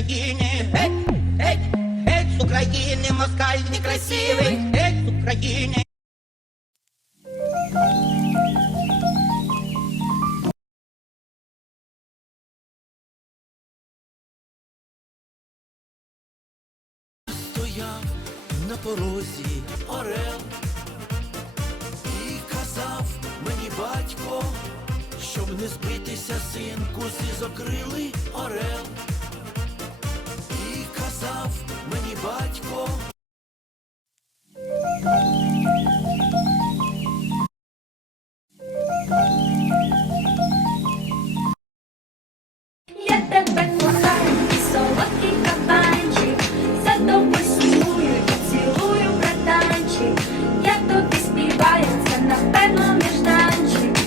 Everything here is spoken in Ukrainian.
України, геть, геть, геть з України, москаль некрасивий, геть з України. стояв на порозі орел і казав мені батько, щоб не збитися, синку, зі зокрили.